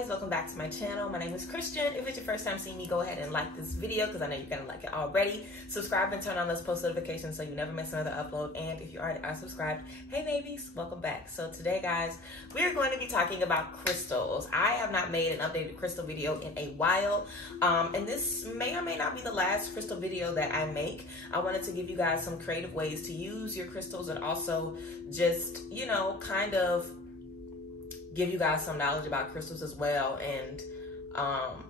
guys, welcome back to my channel. My name is Christian. If it's your first time seeing me, go ahead and like this video because I know you're gonna like it already. Subscribe and turn on those post notifications so you never miss another upload. And if you already are subscribed, hey babies, welcome back. So today guys, we're going to be talking about crystals. I have not made an updated crystal video in a while, and this may or may not be the last crystal video that I make. I wanted to give you guys some creative ways to use your crystals and also just, you know, kind of give you guys some knowledge about crystals as well, and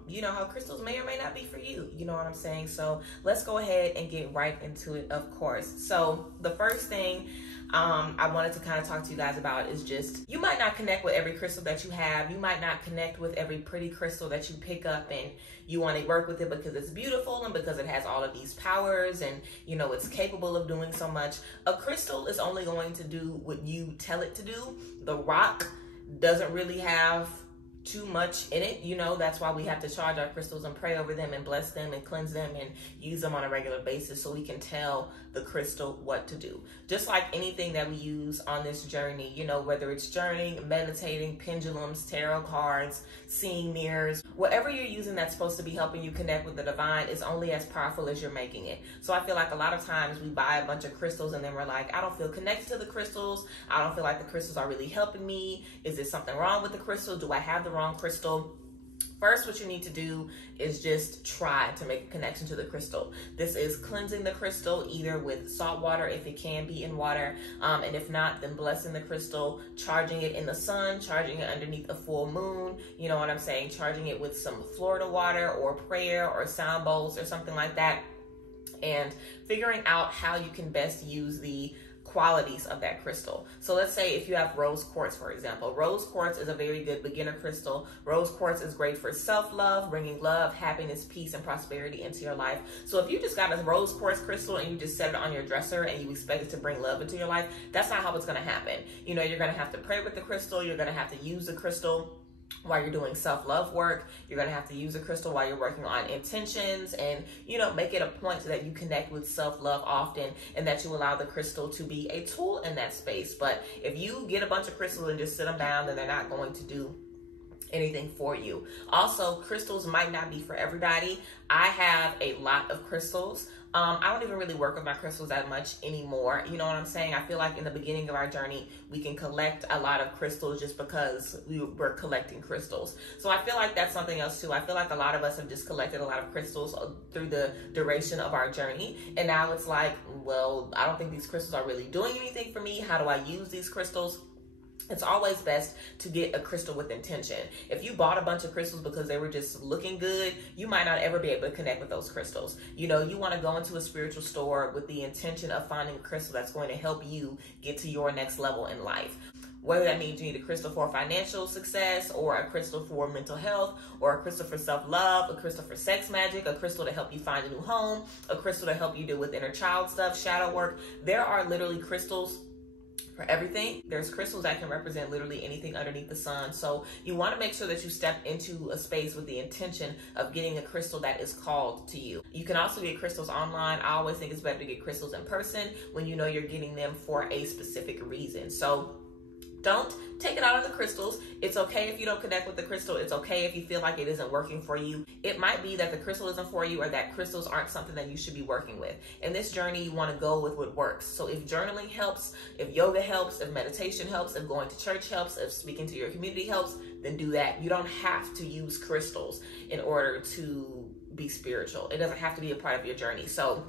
you know, how crystals may or may not be for you, you know what I'm saying? So let's go ahead and get right into it, of course. So the first thing I wanted to kind of talk to you guys about is just, you might not connect with every crystal that you have. You might not connect with every pretty crystal that you pick up and you want to work with it because it's beautiful and because it has all of these powers and, you know, it's capable of doing so much. A crystal is only going to do what you tell it to do. The rock doesn't really have too much in it, you know. That's why we have to charge our crystals and pray over them and bless them and cleanse them and use them on a regular basis so we can tell the crystal what to do. Just like anything that we use on this journey, you know, whether it's journeying, meditating, pendulums, tarot cards, seeing mirrors, whatever you're using that's supposed to be helping you connect with the divine is only as powerful as you're making it. So I feel like a lot of times we buy a bunch of crystals and then we're like, I don't feel connected to the crystals. I don't feel like the crystals are really helping me. Is there something wrong with the crystal? Do I have the wrong crystal? First, what you need to do is just try to make a connection to the crystal. This is cleansing the crystal either with salt water if it can be in water, and if not, then blessing the crystal, charging it in the sun, charging it underneath a full moon, you know what I'm saying, charging it with some Florida water or prayer or sound bowls or something like that, and figuring out how you can best use the qualities of that crystal. So let's say if you have rose quartz, for example. Rose quartz is a very good beginner crystal. Rose quartz is great for self-love, bringing love, happiness, peace, and prosperity into your life. So if you just got a rose quartz crystal and you just set it on your dresser and you expect it to bring love into your life, that's not how it's going to happen. You know, you're going to have to pray with the crystal. You're going to have to use the crystal while you're doing self-love work. You're going to have to use a crystal while you're working on intentions, and, you know, make it a point so that you connect with self-love often and that you allow the crystal to be a tool in that space. But if you get a bunch of crystals and just sit them down, then they're not going to do anything for you. Also, crystals might not be for everybody. I have a lot of crystals. I don't even really work with my crystals that much anymore. You know what I'm saying? I feel like in the beginning of our journey, we can collect a lot of crystals just because we were collecting crystals. So I feel like that's something else too. I feel like a lot of us have just collected a lot of crystals through the duration of our journey. And now it's like, well, I don't think these crystals are really doing anything for me. How do I use these crystals? It's always best to get a crystal with intention. If you bought a bunch of crystals because they were just looking good, you might not ever be able to connect with those crystals. You know, you want to go into a spiritual store with the intention of finding a crystal that's going to help you get to your next level in life. Whether that means you need a crystal for financial success, or a crystal for mental health, or a crystal for self-love, a crystal for sex magic, a crystal to help you find a new home, a crystal to help you deal with inner child stuff, shadow work. There are literally crystals for everything. There's crystals that can represent literally anything underneath the sun. So you want to make sure that you step into a space with the intention of getting a crystal that is called to you. You can also get crystals online. I always think it's better to get crystals in person when you know you're getting them for a specific reason. So don't take it out of the crystals. It's okay if you don't connect with the crystal. It's okay if you feel like it isn't working for you. It might be that the crystal isn't for you, or that crystals aren't something that you should be working with. In this journey, you want to go with what works. So if journaling helps, if yoga helps, if meditation helps, if going to church helps, if speaking to your community helps, then do that. You don't have to use crystals in order to be spiritual. It doesn't have to be a part of your journey. So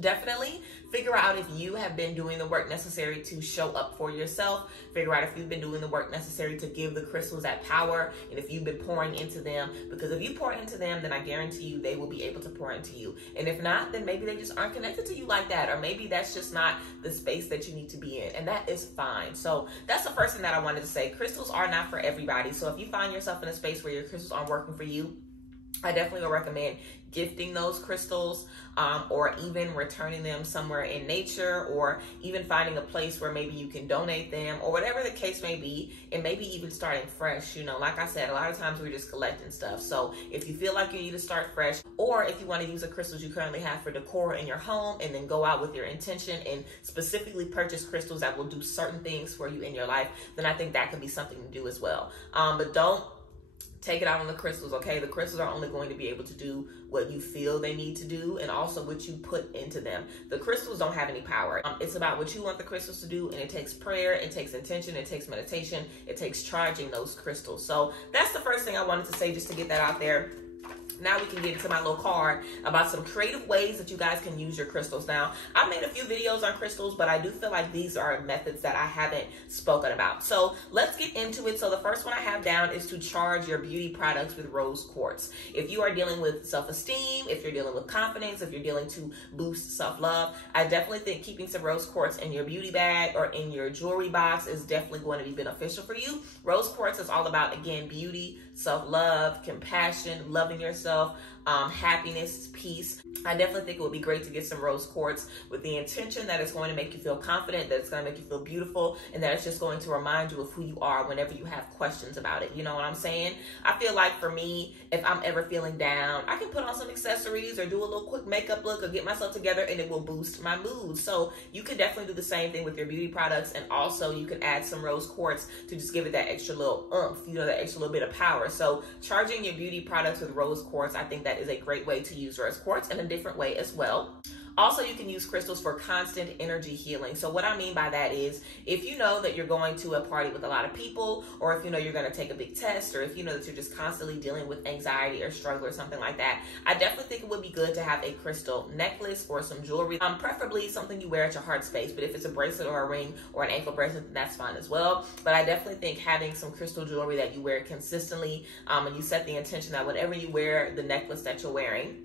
definitely figure out if you have been doing the work necessary to show up for yourself. Figure out if you've been doing the work necessary to give the crystals that power, and if you've been pouring into them. Because if you pour into them, then I guarantee you they will be able to pour into you. And if not, then maybe they just aren't connected to you like that, or maybe that's just not the space that you need to be in, and that is fine. So that's the first thing that I wanted to say. Crystals are not for everybody. So if you find yourself in a space where your crystals aren't working for you, I definitely would recommend gifting those crystals, or even returning them somewhere in nature, or even finding a place where maybe you can donate them, or whatever the case may be, and maybe even starting fresh. You know, like I said, a lot of times we're just collecting stuff. So if you feel like you need to start fresh, or if you want to use the crystals you currently have for decor in your home and then go out with your intention and specifically purchase crystals that will do certain things for you in your life, then I think that could be something to do as well. But don't take it out on the crystals, okay? The crystals are only going to be able to do what you feel they need to do and also what you put into them. The crystals don't have any power. It's about what you want the crystals to do, and it takes prayer, it takes intention, it takes meditation, it takes charging those crystals. So that's the first thing I wanted to say, just to get that out there. Now we can get into my little card about some creative ways that you guys can use your crystals. Now, I've made a few videos on crystals, but I do feel like these are methods that I haven't spoken about. So let's get into it. So the first one I have down is to charge your beauty products with rose quartz. If you are dealing with self-esteem, if you're dealing with confidence, if you're dealing to boost self-love, I definitely think keeping some rose quartz in your beauty bag or in your jewelry box is definitely going to be beneficial for you. Rose quartz is all about, again, beauty, self-love, compassion, loving yourself, happiness, peace. I definitely think it would be great to get some rose quartz with the intention that it's going to make you feel confident, that it's going to make you feel beautiful, and that it's just going to remind you of who you are whenever you have questions about it. You know what I'm saying? I feel like for me, if I'm ever feeling down, I can put on some accessories or do a little quick makeup look or get myself together, and it will boost my mood. So you could definitely do the same thing with your beauty products, and also you can add some rose quartz to just give it that extra little oomph, you know, that extra little bit of power. So charging your beauty products with rose quartz, I think that is a great way to use rose quartz, in a different way as well. Also, you can use crystals for constant energy healing. So what I mean by that is, if you know that you're going to a party with a lot of people, or if you know you're going to take a big test, or if you know that you're just constantly dealing with anxiety or struggle or something like that, I definitely think it would be good to have a crystal necklace or some jewelry, preferably something you wear at your heart space. But if it's a bracelet or a ring or an ankle bracelet, then that's fine as well. But I definitely think having some crystal jewelry that you wear consistently, and you set the intention that whenever you wear the necklace that you're wearing,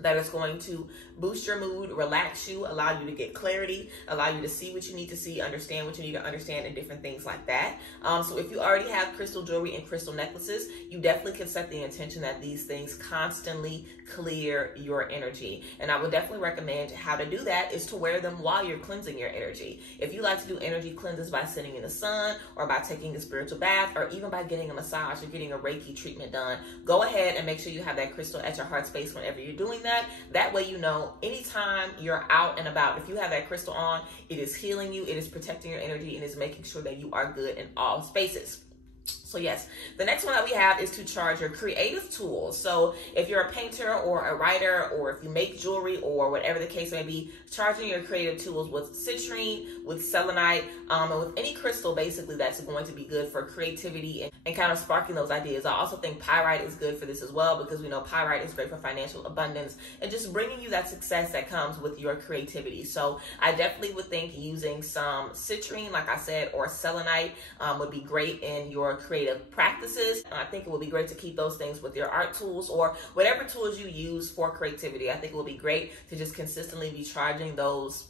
that is going to boost your mood, relax you, allow you to get clarity, allow you to see what you need to see, understand what you need to understand, and different things like that. So if you already have crystal jewelry and crystal necklaces, you definitely can set the intention that these things constantly clear your energy. And I would definitely recommend how to do that is to wear them while you're cleansing your energy. If you like to do energy cleanses by sitting in the sun, or by taking a spiritual bath, or even by getting a massage or getting a Reiki treatment done, go ahead and make sure you have that crystal at your heart space whenever you're doing that. That way, you know, anytime you're out and about, if you have that crystal on, it is healing you, it is protecting your energy, and is making sure that you are good in all spaces. So yes, the next one that we have is to charge your creative tools. So if you're a painter or a writer, or if you make jewelry or whatever the case may be, charging your creative tools with citrine, with selenite, and with any crystal basically that's going to be good for creativity and kind of sparking those ideas. I also think pyrite is good for this as well, because we know pyrite is great for financial abundance and just bringing you that success that comes with your creativity. So I definitely would think using some citrine, like I said, or selenite would be great in your creative practices. I think it would be great to keep those things with your art tools or whatever tools you use for creativity. I think it would be great to just consistently be charging those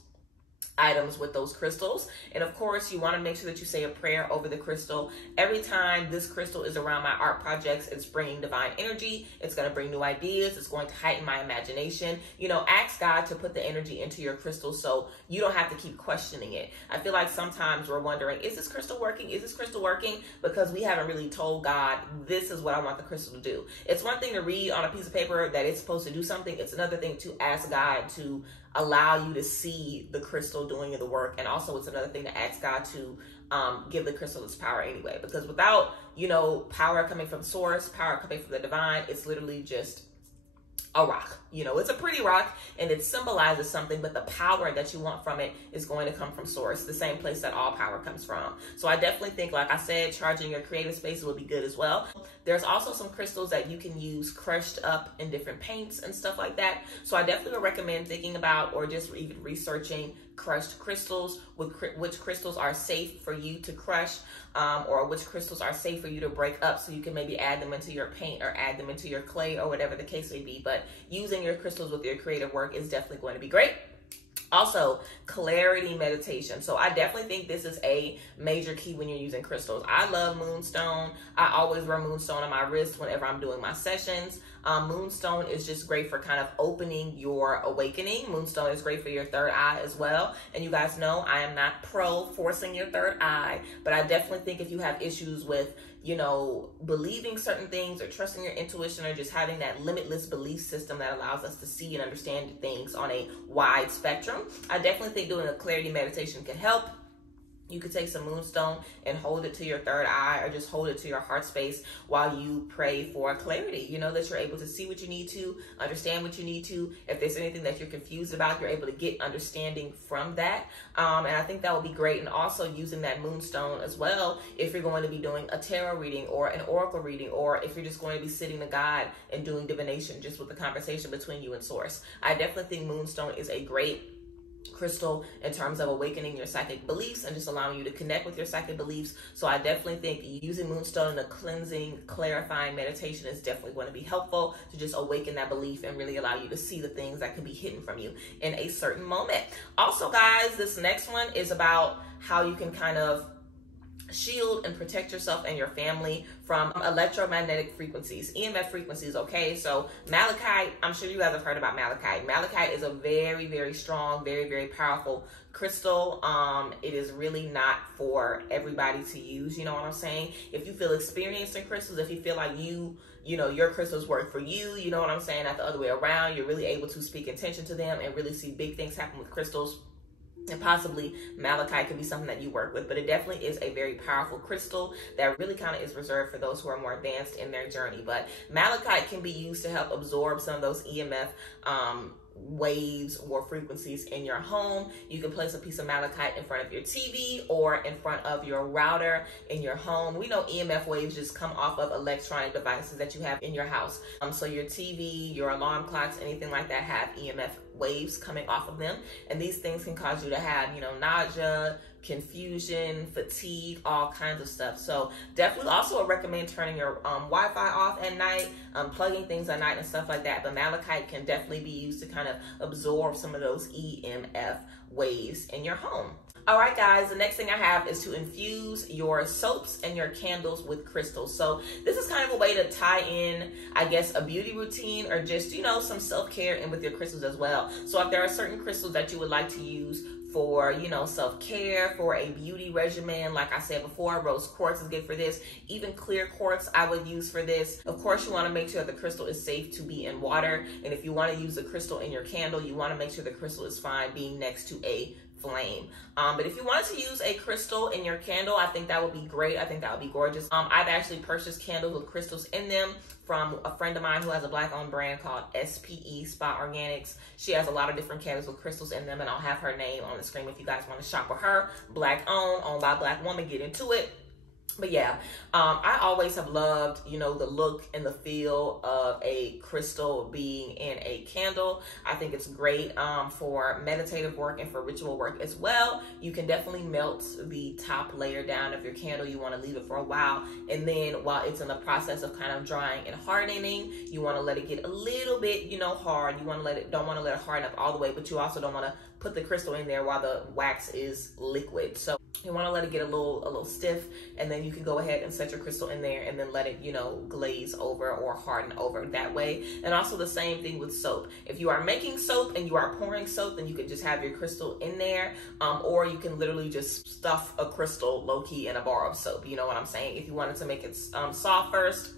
items with those crystals. And of course, you want to make sure that you say a prayer over the crystal. Every time this crystal is around my art projects, it's bringing divine energy. It's going to bring new ideas. It's going to heighten my imagination. You know, ask God to put the energy into your crystal so you don't have to keep questioning it. I feel like sometimes we're wondering, is this crystal working? Is this crystal working? Because we haven't really told God, this is what I want the crystal to do. It's one thing to read on a piece of paper that it's supposed to do something. It's another thing to ask God to allow you to see the crystal doing the work. And also it's another thing to ask God to give the crystal its power anyway, because without, you know, power coming from source, power coming from the divine, it's literally just a rock. You know, it's a pretty rock and it symbolizes something, but the power that you want from it is going to come from source, the same place that all power comes from. So I definitely think, like I said, charging your creative spaces would be good as well. There's also some crystals that you can use crushed up in different paints and stuff like that. So I definitely would recommend thinking about, or just even researching crushed crystals, with which crystals are safe for you to crush, or which crystals are safe for you to break up, so you can maybe add them into your paint or add them into your clay or whatever the case may be. But using your crystals with your creative work is definitely going to be great. Also, clarity meditation. So I definitely think this is a major key when you're using crystals. I love moonstone. I always wear moonstone on my wrist whenever I'm doing my sessions. Moonstone is just great for kind of opening your awakening. Moonstone is great for your third eye as well. And you guys know I am not pro forcing your third eye, but I definitely think if you have issues with, you know, believing certain things or trusting your intuition or just having that limitless belief system that allows us to see and understand things on a wide spectrum, I definitely think doing a clarity meditation can help. You could take some moonstone and hold it to your third eye, or just hold it to your heart space while you pray for clarity. You know, that you're able to see what you need to, understand what you need to. If there's anything that you're confused about, you're able to get understanding from that. And I think that would be great. And also using that moonstone as well, if you're going to be doing a tarot reading or an oracle reading, or if you're just going to be sitting to God and doing divination just with the conversation between you and source. I definitely think moonstone is a great crystal in terms of awakening your psychic beliefs and just allowing you to connect with your psychic beliefs. So I definitely think using moonstone in a cleansing, clarifying meditation is definitely going to be helpful to just awaken that belief and really allow you to see the things that can be hidden from you in a certain moment. Also, guys, this next one is about how you can kind of shield and protect yourself and your family from electromagnetic frequencies, EMF frequencies. Okay, so malachite, I'm sure you guys have heard about malachite. Malachite is a very, very strong, very, very powerful crystal. It is really not for everybody to use, you know what I'm saying? If you feel experienced in crystals, if you feel like you know, your crystals work for you, you know what I'm saying, not the other way around, you're really able to speak intention to them and really see big things happen with crystals. And possibly malachite could be something that you work with, but it definitely is a very powerful crystal that really kind of is reserved for those who are more advanced in their journey. But malachite can be used to help absorb some of those EMF waves or frequencies in your home. You can place a piece of malachite in front of your TV or in front of your router in your home. We know EMF waves just come off of electronic devices that you have in your house. So your TV, your alarm clocks, anything like that have EMF waves coming off of them. And these things can cause you to have, you know, nausea, confusion, fatigue, all kinds of stuff. So definitely also recommend turning your Wi-Fi off at night, plugging things at night and stuff like that. But malachite can definitely be used to kind of absorb some of those EMF waves in your home. All right, guys, the next thing I have is to infuse your soaps and your candles with crystals. So this is kind of a way to tie in, I guess, a beauty routine or just, you know, some self-care in with your crystals as well. So if there are certain crystals that you would like to use for, you know, self-care, for a beauty regimen, like I said before, rose quartz is good for this. Even clear quartz I would use for this. Of course, you want to make sure the crystal is safe to be in water. And if you want to use a crystal in your candle, you want to make sure the crystal is fine being next to a flame. But if you wanted to use a crystal in your candle, I think that would be great. I think that would be gorgeous. I've actually purchased candles with crystals in them from a friend of mine who has a Black-owned brand called SPE Spa Organics. She has a lot of different candles with crystals in them, and I'll have her name on the screen if you guys want to shop with her. Black-owned, owned by a Black woman. Get into it. But yeah, I always have loved, you know, the look and the feel of a crystal being in a candle. I think it's great for meditative work and for ritual work as well. You can definitely melt the top layer down of your candle. You want to leave it for a while. And then while it's in the process of kind of drying and hardening, you want to let it get a little bit, you know, hard. You want to let it, don't want to let it harden up all the way, but you also don't want to put the crystal in there while the wax is liquid. So you want to let it get a little stiff, and then you can go ahead and set your crystal in there and then let it, you know, glaze over or harden over that way. And also the same thing with soap. If you are making soap and you are pouring soap, then you could just have your crystal in there, or you can literally just stuff a crystal low-key in a bar of soap. You know what I'm saying? If you wanted to make it soft first,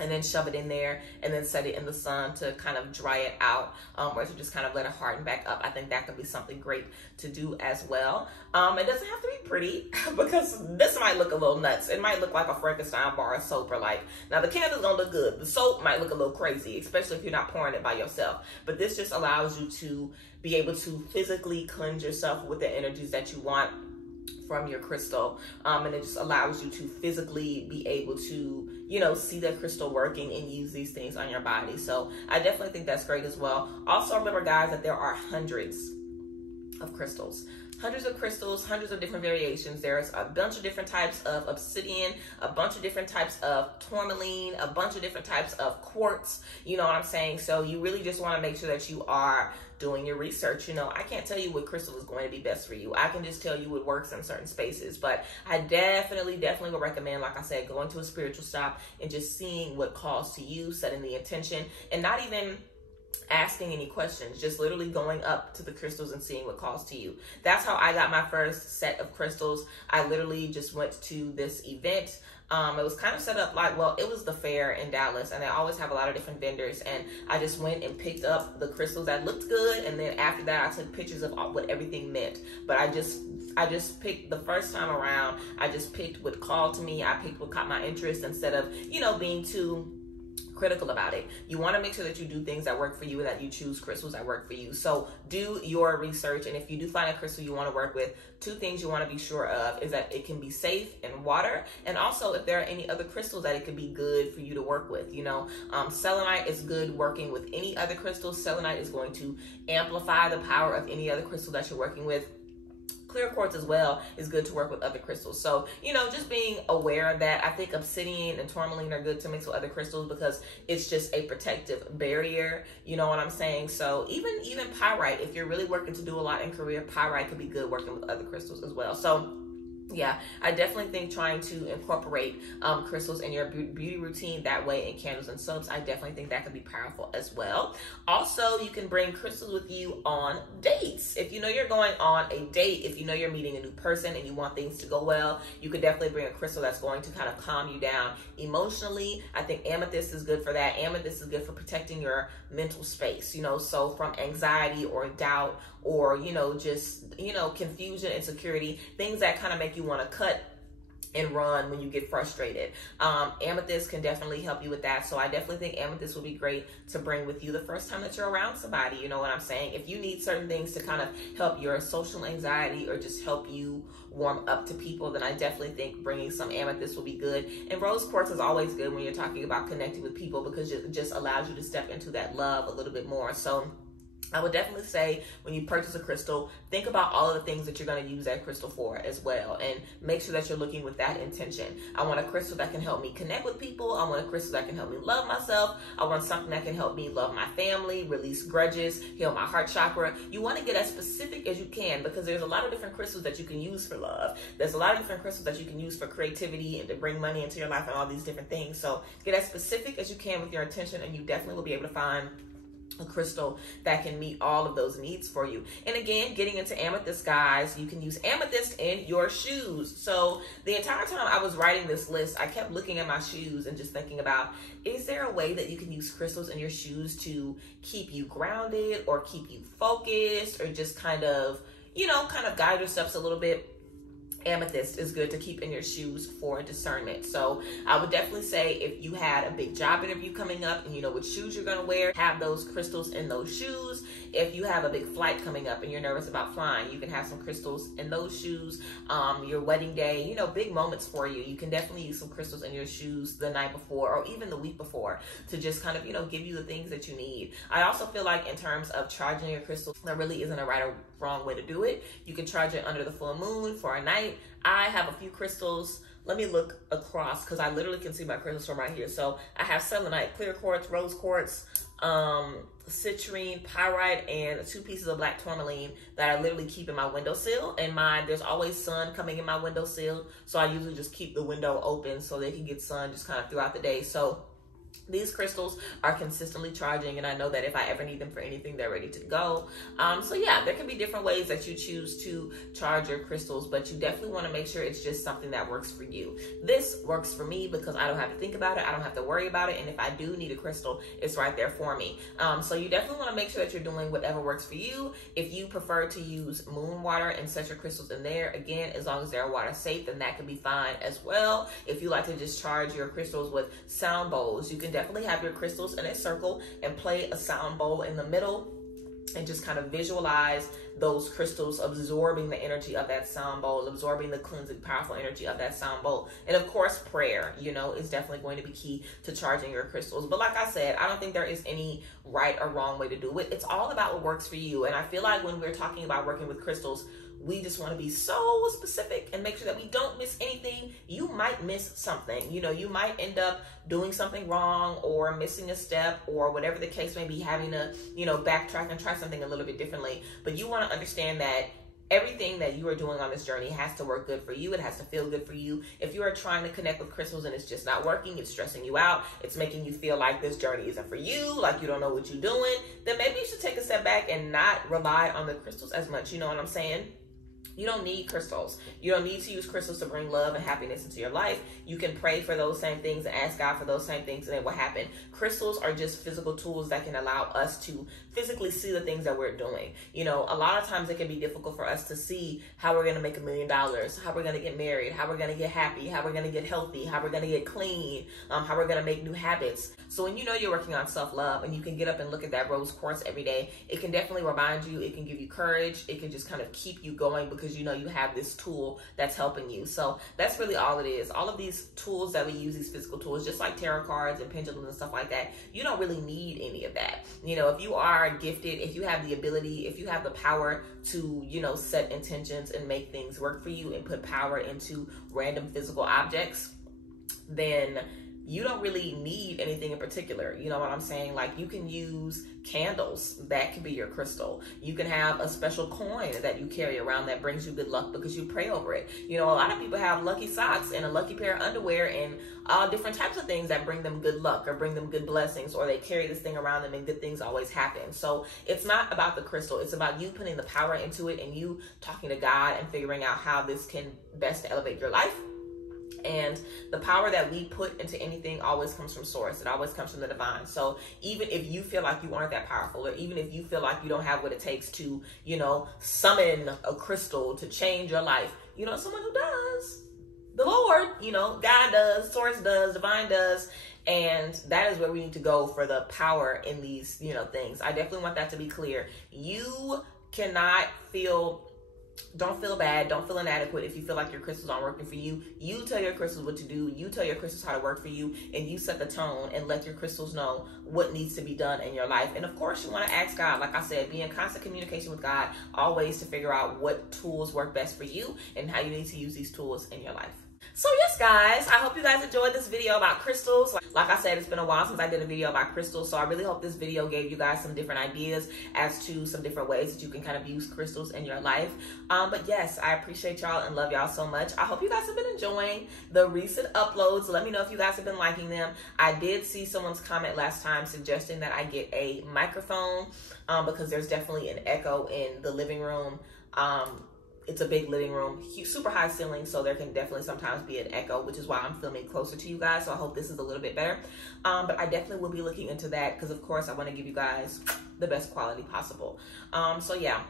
and then shove it in there and then set it in the sun to kind of dry it out, or to just kind of let it harden back up. I think that could be something great to do as well. It doesn't have to be pretty because this might look a little nuts. It might look like a Frankenstein bar of soap, or like, now the candles don't look good. The soap might look a little crazy, especially if you're not pouring it by yourself. But this just allows you to be able to physically cleanse yourself with the energies that you want from your crystal, and it just allows you to physically be able to, you know, see the crystal working and use these things on your body. So I definitely think that's great as well. Also remember, guys, that there are hundreds of crystals. Hundreds of crystals, hundreds of different variations. There's a bunch of different types of obsidian, a bunch of different types of tourmaline, a bunch of different types of quartz, you know what I'm saying? So you really just want to make sure that you are doing your research. You know, I can't tell you what crystal is going to be best for you. I can just tell you what works in certain spaces. But I definitely would recommend, like I said, going to a spiritual shop and just seeing what calls to you, setting the intention, and not even asking any questions, just literally going up to the crystals and seeing what calls to you. That's how I got my first set of crystals. I literally just went to this event It was kind of set up like, well, it was the fair in Dallas, and they always have a lot of different vendors, and I just went and picked up the crystals that looked good, and then after that I took pictures of what everything meant. But I just picked, the first time around, I just picked what called to me. I picked what caught my interest instead of, you know, being too critical about it. You want to make sure that you do things that work for you and that you choose crystals that work for you. So do your research, and if you do find a crystal you want to work with, 2 things you want to be sure of is that it can be safe in water, and also if there are any other crystals that it could be good for you to work with. You know, selenite is good working with any other crystal. Selenite is going to amplify the power of any other crystal that you're working with. Clear quartz as well is good to work with other crystals. So, you know, just being aware of that. I think obsidian and tourmaline are good to mix with other crystals because it's just a protective barrier. You know what I'm saying? So even pyrite, if you're really working to do a lot in career, pyrite could be good working with other crystals as well. So yeah, I definitely think trying to incorporate crystals in your beauty routine that way, in candles and soaps, I definitely think that could be powerful as well. Also, you can bring crystals with you on dates. If you know you're going on a date, if you know you're meeting a new person and you want things to go well, you could definitely bring a crystal that's going to kind of calm you down emotionally. I think amethyst is good for that. Amethyst is good for protecting your mental space, you know, so from anxiety or doubt or, you know, just, you know, confusion, insecurity, things that kind of make you want to cut and run when you get frustrated. Amethyst can definitely help you with that. So I definitely think amethyst would be great to bring with you the first time that you're around somebody. You know what I'm saying? If you need certain things to kind of help your social anxiety or just help you warm up to people, then I definitely think bringing some amethyst will be good. And rose quartz is always good when you're talking about connecting with people because it just allows you to step into that love a little bit more. So I would definitely say when you purchase a crystal, think about all of the things that you're going to use that crystal for as well, and make sure that you're looking with that intention. I want a crystal that can help me connect with people. I want a crystal that can help me love myself. I want something that can help me love my family, release grudges, heal my heart chakra. You want to get as specific as you can because there's a lot of different crystals that you can use for love. There's a lot of different crystals that you can use for creativity and to bring money into your life and all these different things. So get as specific as you can with your intention, and you definitely will be able to find a crystal that can meet all of those needs for you. And again, getting into amethyst, guys, you can use amethyst in your shoes. So the entire time I was writing this list, I kept looking at my shoes and just thinking about, is there a way that you can use crystals in your shoes to keep you grounded or keep you focused or just kind of, you know, kind of guide your steps a little bit? Amethyst is good to keep in your shoes for discernment. So I would definitely say if you had a big job interview coming up and you know what shoes you're going to wear, have those crystals in those shoes. If you have a big flight coming up and you're nervous about flying, you can have some crystals in those shoes. Your wedding day, you know, big moments for you. You can definitely use some crystals in your shoes the night before or even the week before to just kind of, you know, give you the things that you need. I also feel like in terms of charging your crystals, there really isn't a right or wrong way to do it. You can charge it under the full moon for a night. I have a few crystals. Let me look across because I literally can see my crystals from right here. So I have selenite, clear quartz, rose quartz, citrine, pyrite, and 2 pieces of black tourmaline that I literally keep in my windowsill. And there's always sun coming in my windowsill, so I usually just keep the window open so they can get sun just kind of throughout the day. So these crystals are consistently charging, and I know that if I ever need them for anything, they're ready to go. So yeah, there can be different ways that you choose to charge your crystals, but you definitely want to make sure it's just something that works for you. This works for me because I don't have to think about it. I don't have to worry about it. And if I do need a crystal, it's right there for me. So you definitely want to make sure that you're doing whatever works for you. If you prefer to use moon water and set your crystals in there, again, as long as they're water safe, then that can be fine as well. If you like to just charge your crystals with sound bowls, you can definitely have your crystals in a circle and play a sound bowl in the middle and just kind of visualize those crystals absorbing the energy of that sound bowl, absorbing the cleansing, powerful energy of that sound bowl. And of course, prayer, you know, is definitely going to be key to charging your crystals. But like I said, I don't think there is any right or wrong way to do it. It's all about what works for you. And I feel like when we're talking about working with crystals, we just want to be so specific and make sure that we don't miss anything. You might miss something. You know, you might end up doing something wrong or missing a step or whatever the case may be, having to, you know, backtrack and try something a little bit differently. But you want to understand that everything that you are doing on this journey has to work good for you. It has to feel good for you. If you are trying to connect with crystals and it's just not working, it's stressing you out, it's making you feel like this journey isn't for you, like you don't know what you're doing, then maybe you should take a step back and not rely on the crystals as much. You know what I'm saying? You don't need crystals. You don't need to use crystals to bring love and happiness into your life. You can pray for those same things and ask God for those same things, and it will happen. Crystals are just physical tools that can allow us to physically see the things that we're doing. You know, a lot of times it can be difficult for us to see how we're going to make $1 million, how we're going to get married, how we're going to get happy, how we're going to get healthy, how we're going to get clean, how we're going to make new habits. So when you know you're working on self-love and you can get up and look at that rose quartz every day, it can definitely remind you, it can give you courage, it can just kind of keep you going because you know you have this tool that's helping you. So that's really all it is. All of these tools that we use, these physical tools, just like tarot cards and pendulums and stuff like that, you don't really need any of that. You know, if you are gifted, if you have the ability, if you have the power to, you know, set intentions and make things work for you and put power into random physical objects, then you don't really need anything in particular. You know what I'm saying? Like, you can use candles. That could be your crystal. You can have a special coin that you carry around that brings you good luck because you pray over it. You know, a lot of people have lucky socks and a lucky pair of underwear and all different types of things that bring them good luck or bring them good blessings, or they carry this thing around them and good things always happen. So it's not about the crystal. It's about you putting the power into it and you talking to God and figuring out how this can best elevate your life. And the power that we put into anything always comes from source. It always comes from the divine. So even if you feel like you aren't that powerful, or even if you feel like you don't have what it takes to, you know, summon a crystal to change your life, you know, someone who does. The Lord, you know, God does, source does, divine does. And that is where we need to go for the power in these, you know, things. I definitely want that to be clear. You cannot don't feel bad, don't feel inadequate if you feel like your crystals aren't working for you. You tell your crystals what to do, you tell your crystals how to work for you, and you set the tone and let your crystals know what needs to be done in your life. And of course, you want to ask God, like I said, be in constant communication with God, always, to figure out what tools work best for you and how you need to use these tools in your life. So yes, guys, I hope you guys enjoyed this video about crystals. Like I said, it's been a while since I did a video about crystals, so I really hope this video gave you guys some different ideas as to some different ways that you can kind of use crystals in your life. But yes, I appreciate y'all and love y'all so much. I hope you guys have been enjoying the recent uploads. Let me know if you guys have been liking them. I did see someone's comment last time suggesting that I get a microphone because there's definitely an echo in the living room. It's a big living room, super high ceiling, so there can definitely sometimes be an echo, which is why I'm filming closer to you guys. So I hope this is a little bit better. But I definitely will be looking into that because, of course, I want to give you guys the best quality possible. So yeah,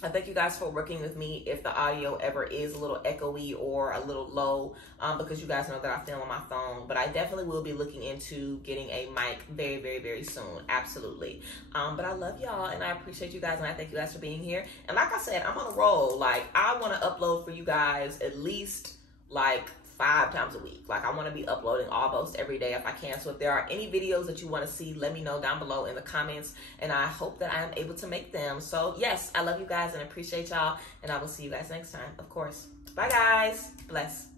I thank you guys for working with me if the audio ever is a little echoey or a little low, because you guys know that I film on my phone. But I definitely will be looking into getting a mic very, very, very soon. Absolutely. But I love y'all and I appreciate you guys and I thank you guys for being here. And like I said, I'm on a roll. Like, I want to upload for you guys at least like 5 times a week. Like, I want to be uploading almost every day if I can. So if there are any videos that you want to see, let me know down below in the comments, and I hope that I am able to make them. So yes, I love you guys and appreciate y'all, and I will see you guys next time, of course. Bye guys. Bless.